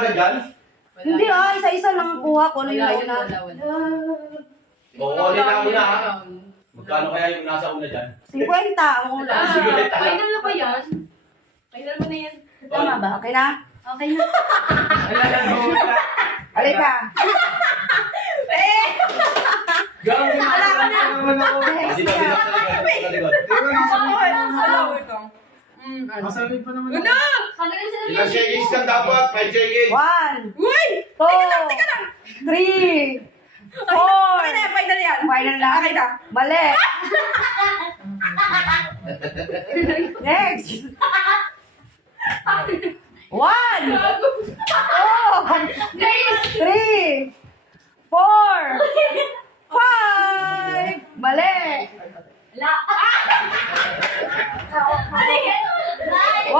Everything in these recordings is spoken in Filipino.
Dyan? Hindi isa-isa lang ang kuha ko. Ano yung nauna? Oo, ulit na muna ha. Magkano kaya yung nasa una dyan? 50 ang una. Final na ba yan? Final mo na yan. Tama ba? Okay na? Okay na. Halika. Wala ka na. Dito, sa likod. Masalit pa naman. Ano? Sana ka sila Ilang shakings ka dapat? 5 shakings. 1, Uy! 2, 3, 4. Final yan. Final na. Okay na. Mali. Next. 1, 2, 3, 4, 5. Mali. Wala. Ano yan? 1,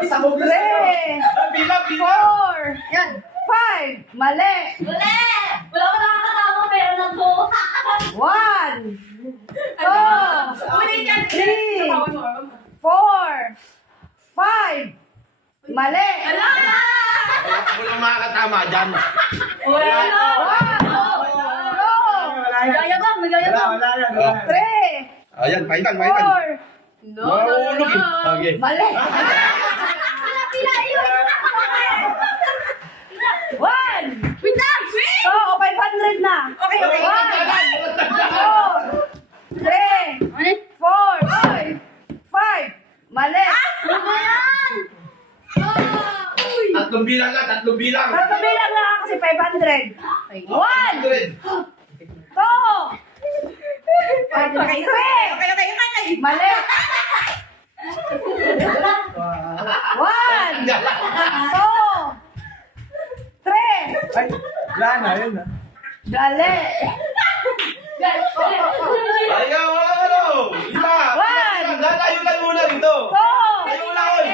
2, 3, Bilang! 4, Yan. 5. Mali. Wala! Wala ko nakakatawa pero nagbo. 1, 2, Ulit yan. 3, 4, 5. Mali. Wala! Ako lang makakatama dyan. Wala! Nagayabang, nagayabang. Wala yan. Wala. 3, Ayan, paitan. 4. Mahulog eh. Okay. Mali. Pila yun. 1, Wait lang! Wait! 500 na. Okay, okay. 1, 2, 3, 4, 5. Mali. Ano ba yan? Uy! Tatlong bilang lang, tatlong bilang. Tatlo bilang lang ako kasi 500. 1, 2, 3. Mali. 1, 2, 3. Ay, wala na. Yun na. Dali. Ayaw, ano? Iba. One. Tayo lang muna dito. 2, Tayo lang, oy.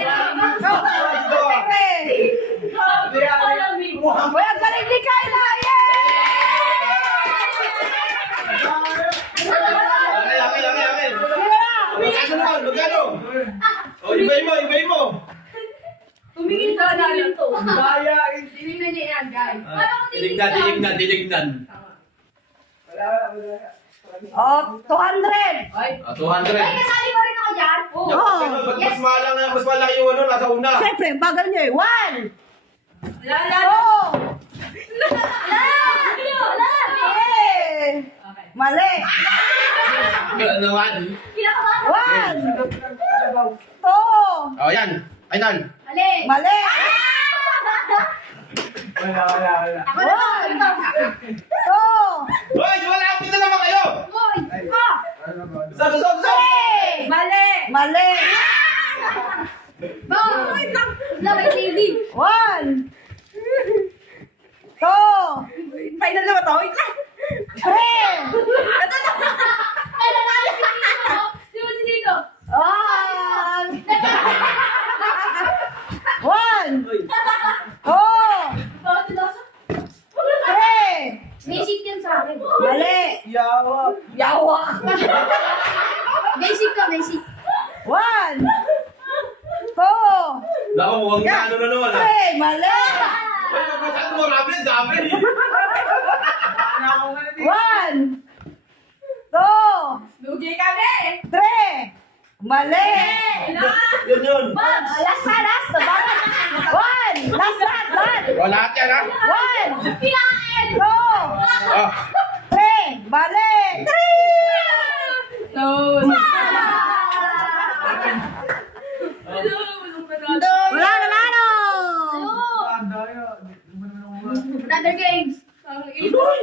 Dito. 3. Uy, ang galing ni Kayla! Yay! Okay. Sige na! Magkano? O, ibay mo. Tumingin ka na dito. Daya. Tinignan niya yan, guys. Tinignan. Wala. Oh, 200. Ay, 200. ay, kasali pa rin ako dyan. Oo. Mas malaki yung ano, nasa una. Siyempre, bagal niyo eh. 1, Wala. 2, 3. Mali. Ano naman? Kinakabahan. 1, 2. O, yan. Final. Ali. Mali. Wala. Ako na lang. 2, Hoy, wala akong kita naman kayo. Hoy. Saan? 3. Mali. Mali. Wait lang. Wala, may TV. 1, 2, Final na ba ito? Wait lang. 3. Ay, nanalo si Tito. Di ba si Tito? 1, 2, Bakit si Dosa? 3. Basic yan sa akin. Mali. Yawa. Yawa. Basic ka, basic. 1, 2, Naku, mukhang ano na naman ha. 3. Mali. Hoy, masyado mo rapid, sabi. 1, 2, Lugi kami. 3. Mali. Yun. Last. 1. Last. O, lahat yan ha. 1, Pinain. 2, Ah. 3. Mali. 3. No. Wala na lalo. Daya. Another games. Tuloy.